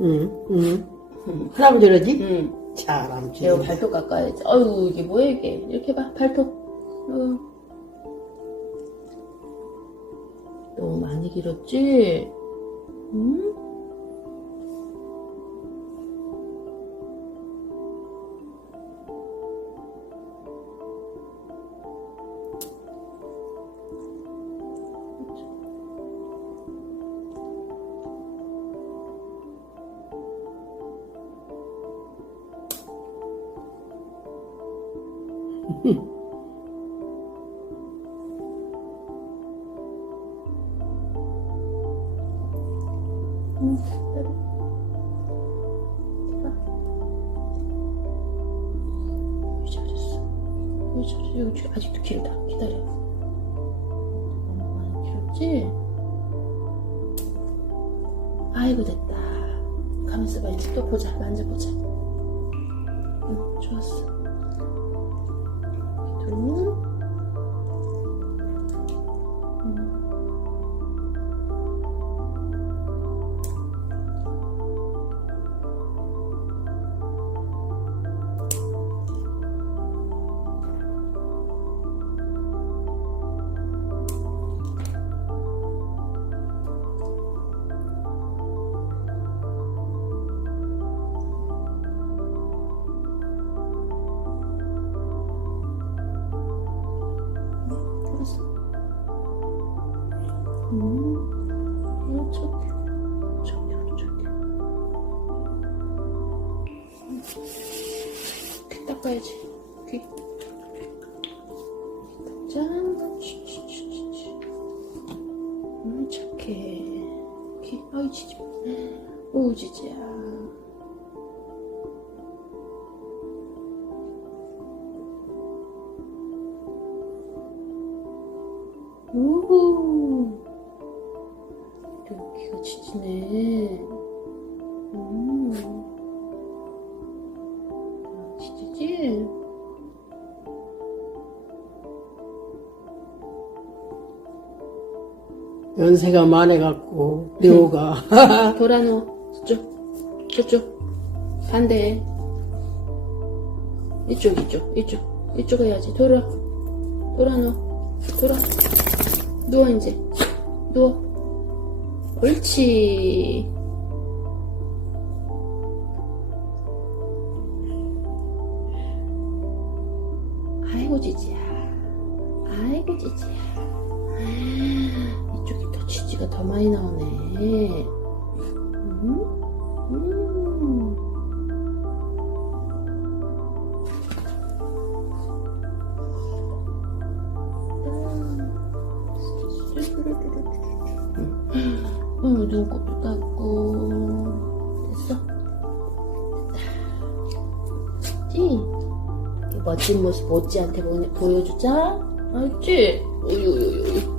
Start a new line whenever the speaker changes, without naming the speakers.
응, 응. 할아버지 그러지?
응.
잘함지.
내가 발톱 깎아야지. 아유, 이게 뭐야, 이게. 이렇게 봐, 발톱. 어. 너무 많이 길었지? 응? 지금 아직도 길다. 기다려. 너무 많이 길었지? 아이고, 됐다. 봐. 이제 또 보자. 만져보자. 응, 좋았어. 음, 어, 저기, 저기, 저기. 귀 닦아야지. 귀. 짠. 쉬쉬쉬쉬. 음, 착해. 귀, 아이, 지지 마. 오, 지지야. 여기가 지지네. 음. 아, 지지지?
연세가 많아갖고, 뇌호가.
돌아 넣어. 저쪽. 저쪽. 반대. 이쪽, 이쪽, 이쪽. 이쪽 해야지. 돌아. 돌아 넣어. 돌아. 누워, 이제. 누워. 옳지. 아이고, 지지야. 아이고, 지지야. 이쪽이 더 치즈가 더 많이 나오네. 음? 음. 어, 눈곱도 닦고 됐어. 됐다. 지? 이렇게 멋진 모습 모찌한테 보- 보여주자. 알지? 어유.